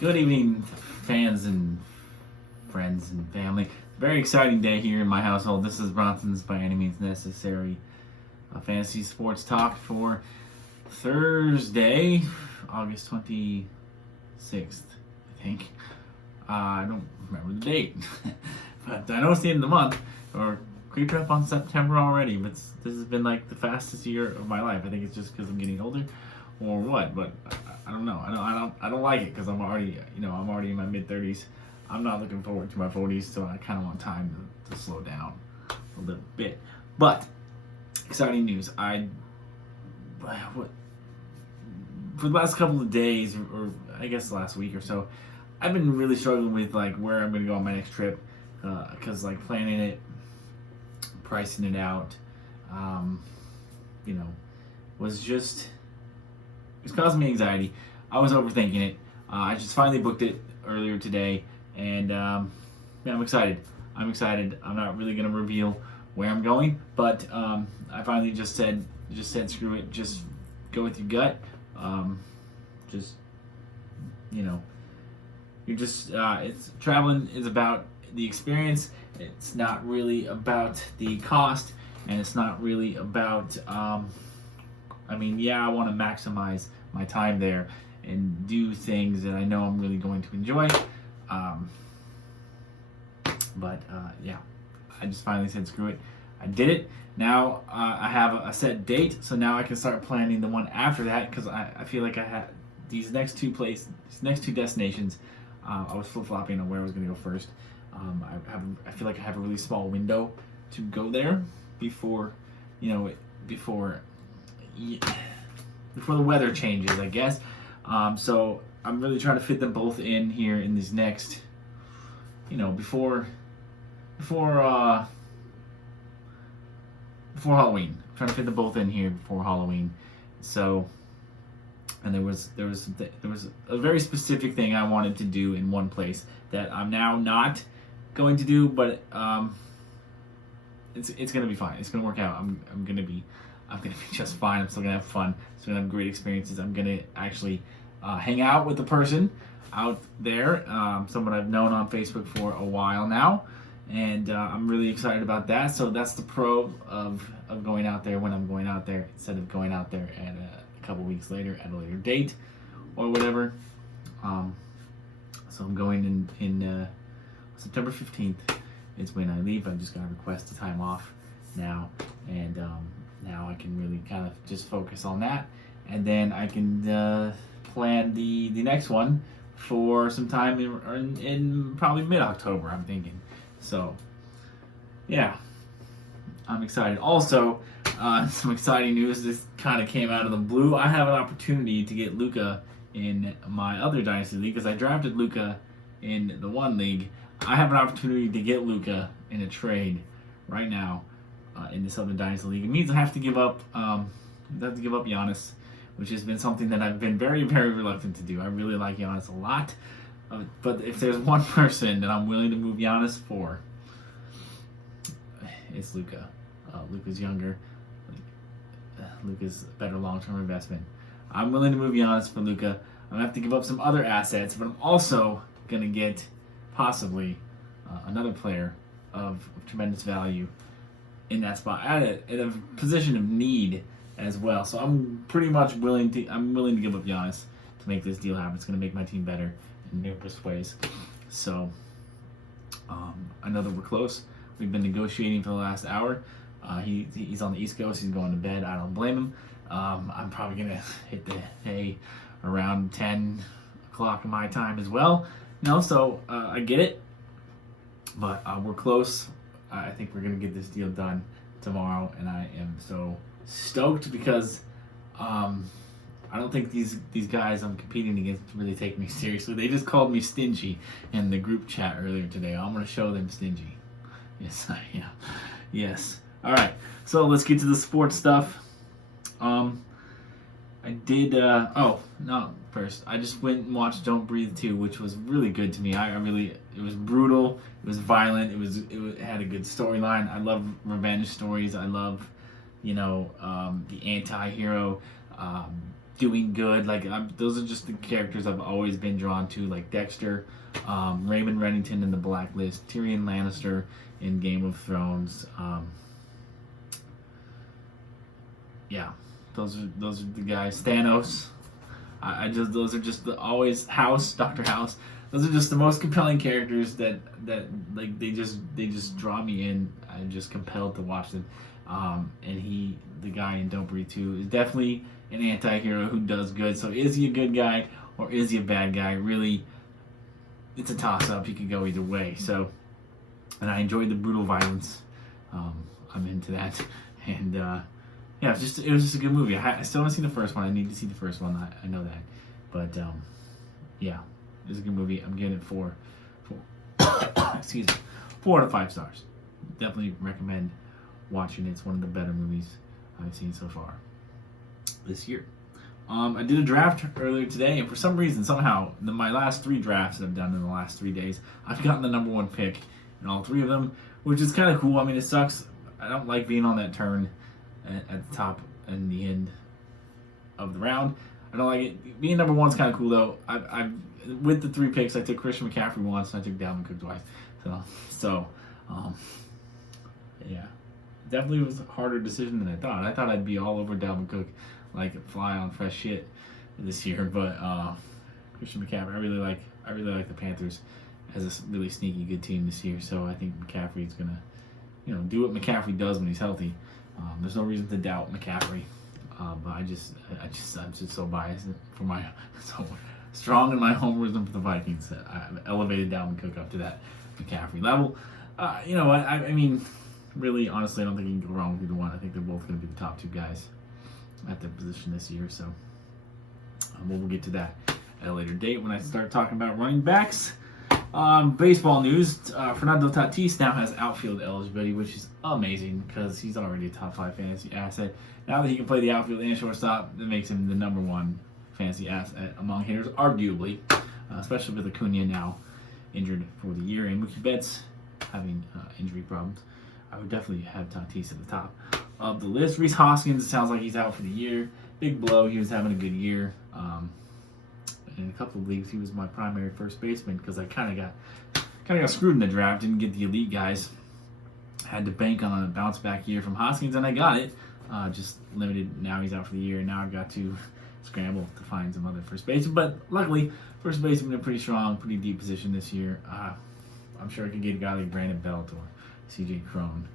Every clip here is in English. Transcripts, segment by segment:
Good evening, fans and friends and family. Very exciting day here in my household. This is Bronson's By Any Means Necessary fantasy sports talk for Thursday, August 26th, I think. I don't remember the date, but I know it's the end of the month, or creeped up on September already, but this has been like the fastest year of my life. I think it's just because I'm getting older or what, but I don't know. I don't like it because I'm already in my mid-30s. I'm not looking forward to my 40s, so I kind of want time to slow down a little bit. But exciting news. For the last couple of days, or I guess last week or so, I've been really struggling with like where I'm going to go on my next trip, because like planning it, pricing it out, was causing me anxiety. I was overthinking it. I just finally booked it earlier today, and I'm excited. I'm not really gonna reveal where I'm going, but I finally just said screw it. Just go with your gut. Just you're just it's traveling is about the experience. It's not really about the cost, and it's not really about I want to maximize my time there and do things that I know I'm really going to enjoy. I just finally said screw it. I did it. Now I have a set date, so now I can start planning the one after that, because I feel like I had these next two destinations. I was flip-flopping on where I was going to go first. I feel like I have a really small window to go there before the weather changes, I guess. So I'm really trying to fit them both in here in these next, before Halloween. I'm trying to fit them both in here before Halloween. So, and there was a very specific thing I wanted to do in one place that I'm now not going to do, but it's gonna be fine. It's gonna work out. I'm gonna be just fine. I'm still gonna have fun. Still gonna have great experiences. I'm gonna actually hang out with the person out there, someone I've known on Facebook for a while now, and I'm really excited about that. So that's the pro of going out there when I'm going out there, instead of going out there at a couple weeks later at a later date or whatever. So I'm going in September 15th is when I leave. I just got to request the time off now, and now I can really kind of just focus on that, and then I can plan the next one for some time in probably mid-October, I'm thinking. So yeah, I'm excited. Also, some exciting news. This kind of came out of the blue. I have an opportunity to get Luka in my other Dynasty League, because I drafted Luka in the one league. I have an opportunity to get Luka in a trade right now in this other Dynasty League. It means I have to give up Giannis, which has been something that I've been very, very reluctant to do. I really like Giannis a lot, but if there's one person that I'm willing to move Giannis for, it's Luka. Luka's younger. Luka's a better long-term investment. I'm willing to move Giannis for Luka. I'm going to have to give up some other assets, but I'm also going to get possibly another player of tremendous value in that spot in a position of need as well. So I'm pretty much willing to give up Giannis to make this deal happen. It's going to make my team better in numerous ways. So I know that we're close. We've been negotiating for the last hour. He's on the East Coast. He's going to bed. I don't blame him. I'm probably going to hit the hay around 10 o'clock my time as well. So I get it. But we're close. I think we're going to get this deal done tomorrow, and I am so stoked, because I don't think these guys I'm competing against really take me seriously. They just called me stingy in the group chat earlier today. I'm going to show them stingy. Yes, I am. Yes. All right. So let's get to the sports stuff. I did. First, I just went and watched Don't Breathe 2, which was really good to me. It was brutal. It was violent. It had a good storyline. I love revenge stories. I love, the anti-hero doing good. Like those are just the characters I've always been drawn to, like Dexter, Raymond Reddington in The Blacklist, Tyrion Lannister in Game of Thrones. Yeah, those are the guys. Thanos. I just those are just always Dr. House. Those are just the most compelling characters that like they just draw me in. I'm just compelled to watch them. And the guy in Don't Breathe 2, is definitely an anti-hero who does good. So is he a good guy or is he a bad guy? Really, it's a toss-up. He could go either way. So, and I enjoyed the brutal violence. I'm into that. And yeah, it was just a good movie. I still haven't seen the first one. I need to see the first one. I know that. But yeah, it was a good movie. I'm giving it four excuse me, 4 out of 5 stars. Definitely recommend watching it. It's one of the better movies I've seen so far this year. I did a draft earlier today, and for some reason, somehow, my last 3 drafts that I've done in the last 3 days, I've gotten the number 1 pick in all 3 of them, which is kind of cool. I mean, it sucks. I don't like being on that turn at the top and the end of the round. I don't like it. Being number 1 is kind of cool, though. I've with the 3 picks, I took Christian McCaffrey once, and I took Dalvin Cook twice. So yeah. Definitely was a harder decision than I thought. I thought I'd be all over Dalvin Cook like a fly on fresh shit this year, but Christian McCaffrey, I really like the Panthers as a really sneaky good team this year. So I think McCaffrey's gonna, do what McCaffrey does when he's healthy. There's no reason to doubt McCaffrey, but I'm just so biased for my so strong in my homerism for the Vikings that I've elevated Dalvin Cook up to that McCaffrey level. I mean. Really, honestly, I don't think you can go wrong with either one. I think they're both going to be the top 2 guys at their position this year. So we'll get to that at a later date when I start talking about running backs. Baseball news, Fernando Tatis now has outfield eligibility, which is amazing because he's already a top 5 fantasy asset. Now that he can play the outfield and shortstop, that makes him the number 1 fantasy asset among hitters, arguably, especially with Acuna now injured for the year and Mookie Betts having injury problems. I would definitely have Tatis at the top of the list. Rhys Hoskins, it sounds like he's out for the year. Big blow. He was having a good year. In a couple of leagues, he was my primary first baseman because I kind of got screwed in the draft. Didn't get the elite guys. Had to bank on a bounce back year from Hoskins, and I got it. Just limited. Now he's out for the year, and now I've got to scramble to find some other first baseman. But luckily, first baseman in a pretty strong, pretty deep position this year. I'm sure I could get a guy like Brandon Belt or CJ Cron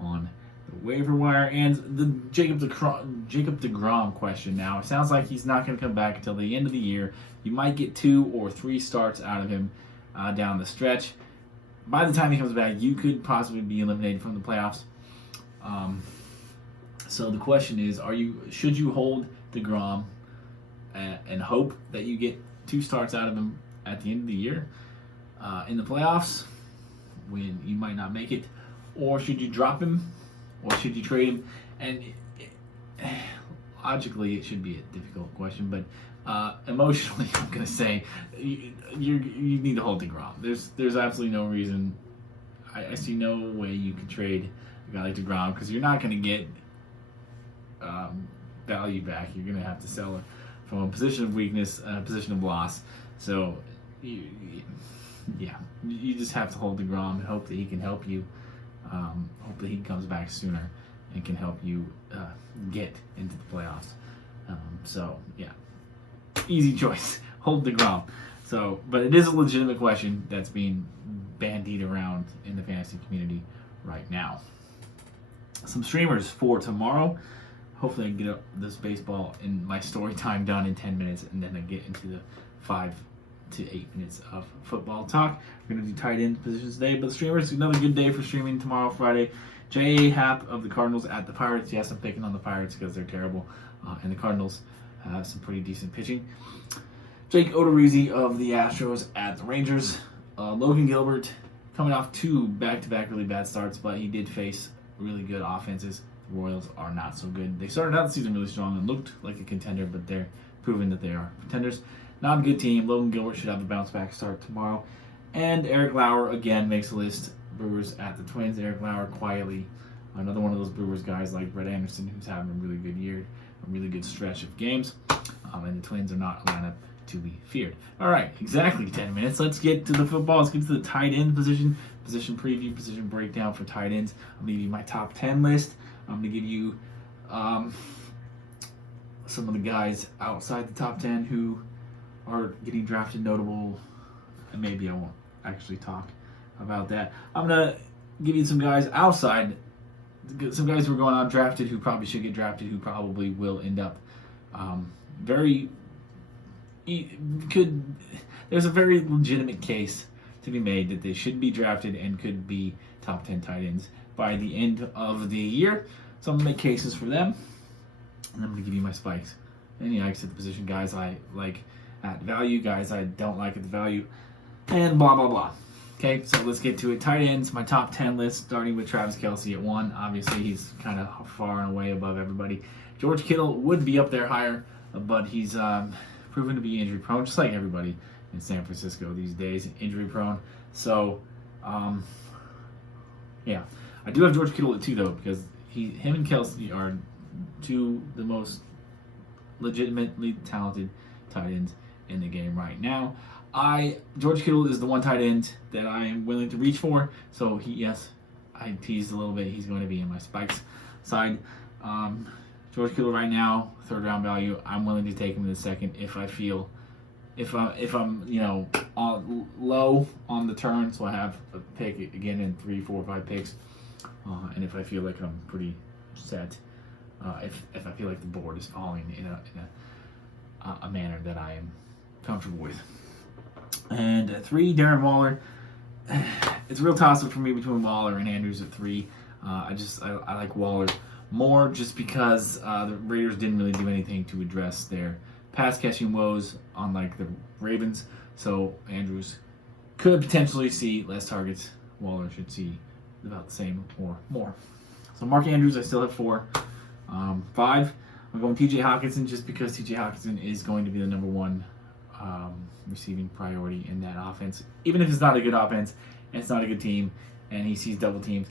on the waiver wire. And the Jacob DeGrom question now. It sounds like he's not going to come back until the end of the year. You might get 2 or 3 starts out of him down the stretch. By the time he comes back, you could possibly be eliminated from the playoffs. So the question is, should you hold DeGrom and hope that you get 2 starts out of him at the end of the year in the playoffs when you might not make it? Or should you drop him? Or should you trade him? And logically, it should be a difficult question, but emotionally, I'm going to say you need to hold DeGrom. There's absolutely no reason. I see no way you can trade a guy like DeGrom because you're not going to get value back. You're going to have to sell it from a position of weakness and a position of loss. So, you just have to hold DeGrom and hope that he can help you. Hope that he comes back sooner and can help you get into the playoffs. Easy choice. Hold DeGrom. But it is a legitimate question that's being bandied around in the fantasy community right now. Some streamers for tomorrow. Hopefully I can get this baseball and my story time done in 10 minutes, and then I get into the 5 to 8 minutes of football talk. We're going to do tight end positions today, but the streamers, another good day for streaming tomorrow, Friday. J.A. Happ of the Cardinals at the Pirates. Yes, I'm picking on the Pirates because they're terrible, and the Cardinals have some pretty decent pitching. Jake Odorizzi of the Astros at the Rangers. Logan Gilbert coming off 2 back-to-back really bad starts, but he did face really good offenses. The Royals are not so good. They started out the season really strong and looked like a contender, but they're proving that they are contenders. Not a good team. Logan Gilbert should have a bounce-back start tomorrow. And Eric Lauer, again, makes the list. Brewers at the Twins. Eric Lauer quietly, another one of those Brewers guys like Brett Anderson, who's having a really good year, a really good stretch of games. and the Twins are not a lineup to be feared. All right, exactly 10 minutes. Let's get to the football. Let's get to the tight end position preview, position breakdown for tight ends. I'm going to give you my top 10 list. I'm going to give you some of the guys outside the top 10 who are getting drafted, notable, and maybe I won't actually talk about that. I'm going to give you some guys outside, some guys who are going undrafted who probably should get drafted, who probably will end up there's a very legitimate case to be made that they should be drafted and could be top 10 tight ends by the end of the year. So I'm going to make cases for them, and I'm going to give you my spikes and yikes at the position, guys I like at value, guys I don't like at the value, and blah, blah, blah. Okay, so let's get to it. Tight ends, my top 10 list, starting with Travis Kelce at 1. Obviously, he's kind of far and away above everybody. George Kittle would be up there higher, but he's proven to be injury prone, just like everybody in San Francisco these days, injury prone. So, yeah, I do have George Kittle at 2 though, because him and Kelce are two the most legitimately talented tight ends in the game right now. George Kittle is the one tight end that I am willing to reach for. So yes, I teased a little bit. He's going to be in my spikes side. George Kittle right now, 3rd round value. I'm willing to take him in the 2nd if I feel, if I'm low on the turn, so I have a pick again in 3, 4, 5 picks, and if I feel like I'm pretty set, if I feel like the board is falling in a manner that I am comfortable with. And at 3, Darren Waller. It's a real toss-up for me between Waller and Andrews at 3. I like Waller more just because the Raiders didn't really do anything to address their pass-catching woes, unlike the Ravens. So Andrews could potentially see less targets. Waller should see about the same or more. So Mark Andrews, I still have 4. 5, I'm going T.J. Hockenson just because T.J. Hockenson is going to be the number 1 receiving priority in that offense. Even if it's not a good offense and it's not a good team and he sees double teams,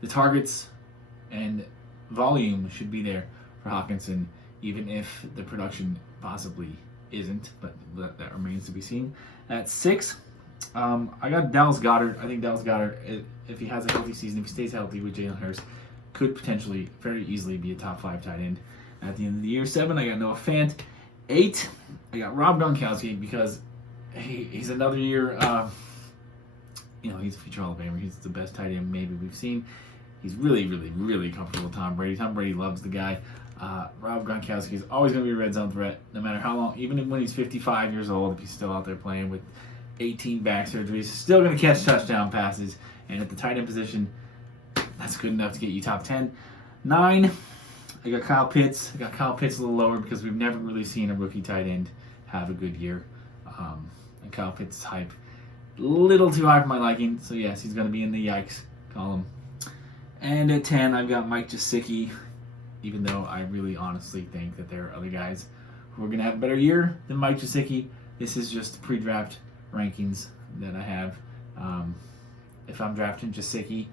the targets and volume should be there for Hockenson, even if the production possibly isn't, but that remains to be seen. At 6, I got Dallas Goedert. I think Dallas Goedert, if he has a healthy season, if he stays healthy with Jalen Hurts, could potentially very easily be a top 5 tight end at the end of the year. 7, I got Noah Fant. 8, I got Rob Gronkowski because he's another year, he's a future Hall of Famer. He's the best tight end maybe we've seen. He's really, really, really comfortable with Tom Brady. Tom Brady loves the guy. Rob Gronkowski is always going to be a red zone threat, no matter how long, even when he's 55 years old, if he's still out there playing with 18 back surgeries, still going to catch touchdown passes. And at the tight end position, that's good enough to get you top 10. 9, I got Kyle Pitts. I got Kyle Pitts a little lower because we've never really seen a rookie tight end have a good year. And Kyle Pitts' hype a little too high for my liking. So yes, he's going to be in the yikes column. And at 10, I've got Mike Gesicki, even though I really honestly think that there are other guys who are going to have a better year than Mike Gesicki. This is just the pre-draft rankings that I have. If I'm drafting Gesicki,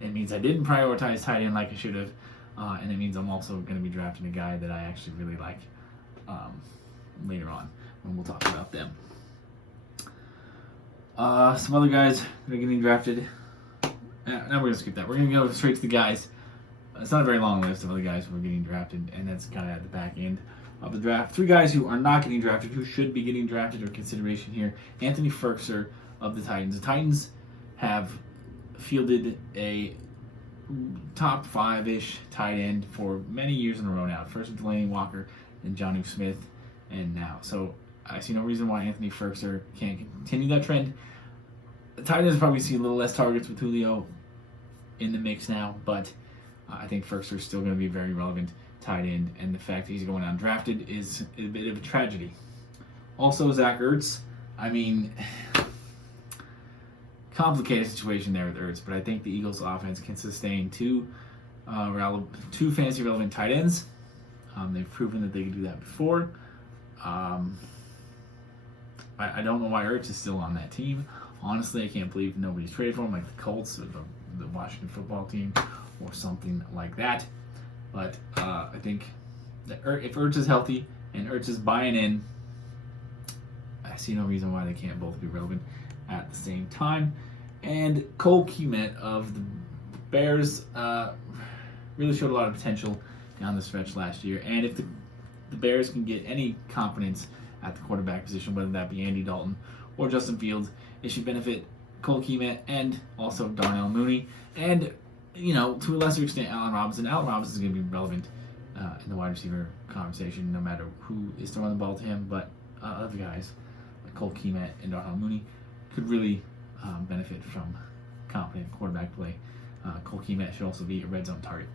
it means I didn't prioritize tight end like I should have. And it means I'm also going to be drafting a guy that I actually really like later on when we'll talk about them. Some other guys that are getting drafted. Now we're going to skip that. We're going to go straight to the guys. It's not a very long list of other guys who are getting drafted, and that's kind of at the back end of the draft. 3 guys who are not getting drafted, who should be getting drafted or consideration here. Anthony Ferguson of the Titans. The Titans have fielded a top 5-ish tight end for many years in a row now. First with Delaney Walker, then Jonnu Smith, and now. So I see no reason why Anthony Ferguson can't continue that trend. The tight ends probably see a little less targets with Julio in the mix now, but I think Ferguson is still going to be a very relevant tight end, and the fact that he's going undrafted is a bit of a tragedy. Also, Zach Ertz. I mean, complicated situation there with Ertz, but I think the Eagles' offense can sustain 2 fantasy relevant tight ends. They've proven that they can do that before. I don't know why Ertz is still on that team. Honestly, I can't believe nobody's traded for him, like the Colts or the Washington football team or something like that. But I think that if Ertz is healthy and Ertz is buying in. I see no reason why they can't both be relevant at the same time. And Cole Kmet of the Bears really showed a lot of potential down the stretch last year. And if the Bears can get any confidence at the quarterback position, whether that be Andy Dalton or Justin Fields, it should benefit Cole Kmet and also Darnell Mooney. And, to a lesser extent, Allen Robinson. Allen Robinson is going to be relevant in the wide receiver conversation no matter who is throwing the ball to him. But other guys like Cole Kmet and Darnell Mooney could really benefit from confident quarterback play. Cole Kmet should also be a red zone target.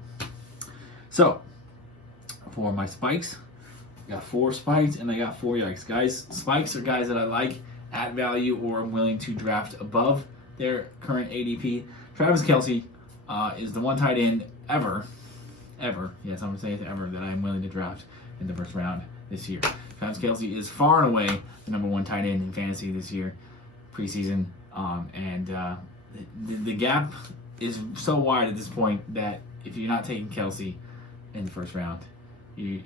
So, for my spikes, I got 4 spikes and I got 4 yikes. Guys, spikes are guys that I like at value or I'm willing to draft above their current ADP. Travis Kelce is the one tight end ever, yes, I'm going to say it ever, that I'm willing to draft in the first round this year. Travis Kelce is far and away the number 1 tight end in fantasy this year, preseason, and the gap is so wide at this point that if you're not taking Kelce in the first round, I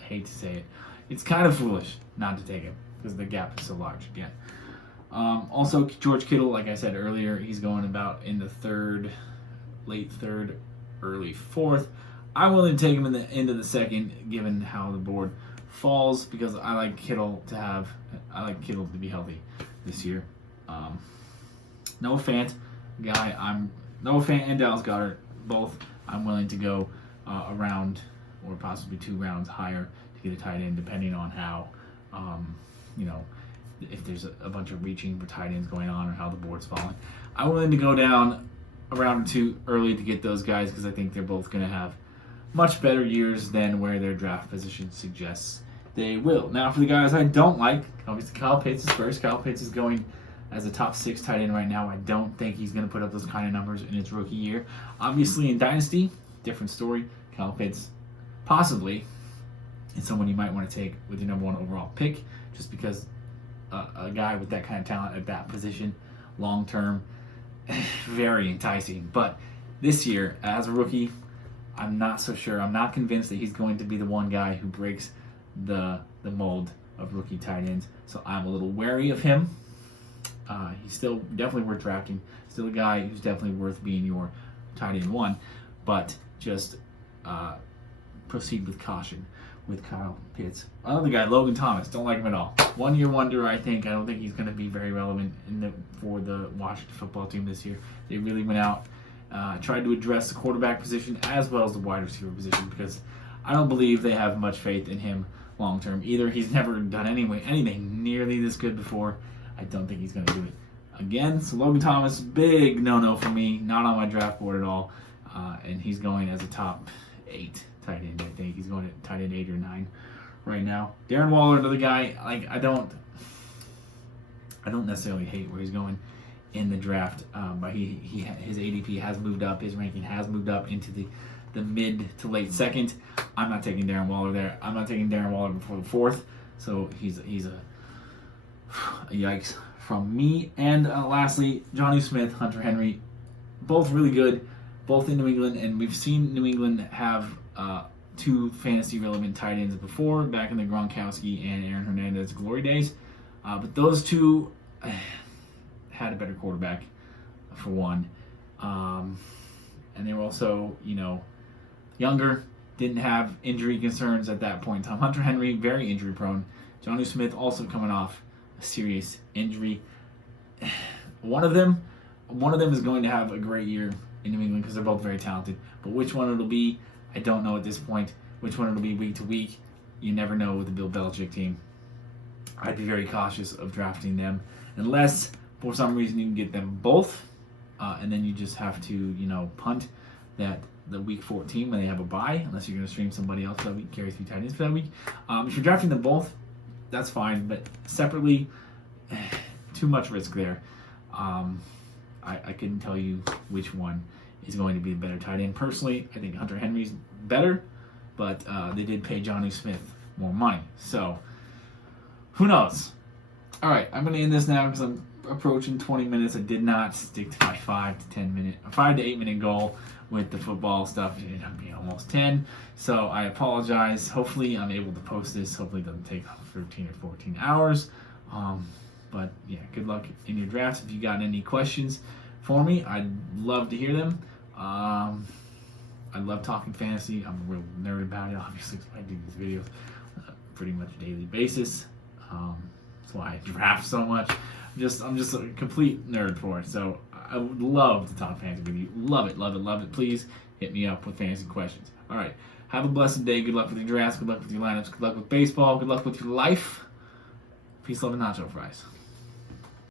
hate to say it, it's kind of foolish not to take him because the gap is so large again. Also, George Kittle, like I said earlier, he's going about in the late third, early fourth. I'm willing to take him in the end of the second, given how the board falls, because I like Kittle to be healthy this year. Noah Fant and Dallas Goedert, both I'm willing to go around or possibly 2 rounds higher to get a tight end, depending on how, if there's a bunch of reaching for tight ends going on or how the board's falling. I'm willing to go down a round or 2 early to get those guys because I think they're both going to have much better years than where their draft position suggests they will. Now, for the guys I don't like, obviously Kyle Pitts is first. Kyle Pitts is going as a top 6 tight end right now. I don't think he's going to put up those kind of numbers in his rookie year. Obviously, in Dynasty, different story. Kyle Pitts possibly is someone you might want to take with your number 1 overall pick, just because a guy with that kind of talent at that position, long term, very enticing. But this year, as a rookie, I'm not so sure. I'm not convinced that he's going to be the one guy who breaks the mold of rookie tight ends. So I'm a little wary of him. He's still definitely worth drafting. Still a guy who's definitely worth being your tight end 1. But just proceed with caution with Kyle Pitts. Another guy, Logan Thomas. Don't like him at all. 1-year wonder, I think. I don't think he's going to be very relevant for the Washington football team this year. They really went out, tried to address the quarterback position as well as the wide receiver position, because I don't believe they have much faith in him long term. Either he's never done anything nearly this good before. I don't think he's going to do it again. So Logan Thomas, big no-no for me. Not on my draft board at all. And he's going as a top 8 tight end, I think. He's going to tight end 8 or 9 right now. Darren Waller, another guy. I don't necessarily hate where he's going in the draft, but his ADP has moved up. His ranking has moved up into the mid to late second. I'm not taking Darren Waller there. I'm not taking Darren Waller before the 4th. So he's a yikes from me. And lastly, Johnny Smith, Hunter Henry, both really good, both in New England, and we've seen New England have 2 fantasy relevant tight ends before, back in the Gronkowski and Aaron Hernandez glory days. But those 2 had a better quarterback, for one. And they were also, younger, didn't have injury concerns at that point in time. Hunter Henry, very injury prone. Johnny Smith also coming off a serious injury. One of them is going to have a great year in New England because they're both very talented. But which one it'll be, I don't know at this point. Which one it'll be week to week, you never know with the Bill Belichick team. I'd be very cautious of drafting them unless for some reason you can get them both, and then you just have to punt the week 14 when they have a bye, unless you're going to stream somebody else that week, carry 3 tight ends for that week. If you're drafting them both, that's fine, but separately, too much risk there. I couldn't tell you which one is going to be the better tight end. Personally, I think Hunter Henry's better, but they did pay Johnny Smith more money. So, who knows? All right, I'm going to end this now because I'm approaching 20 minutes. I did not stick to my 5 to 8 minute goal with the football stuff. It ended up being almost 10. So I apologize. Hopefully I'm able to post this. Hopefully it doesn't take 13 or 14 hours. But yeah, good luck in your drafts. If you got any questions for me, I'd love to hear them. I love talking fantasy. I'm a real nerd about it. Obviously, I do these videos pretty much daily basis. That's why I draft so much. I'm just a complete nerd for it. So I would love to talk fantasy with you. Love it, love it, love it. Please hit me up with fantasy questions. All right. Have a blessed day. Good luck with your drafts. Good luck with your lineups. Good luck with baseball. Good luck with your life. Peace, love, and nacho fries.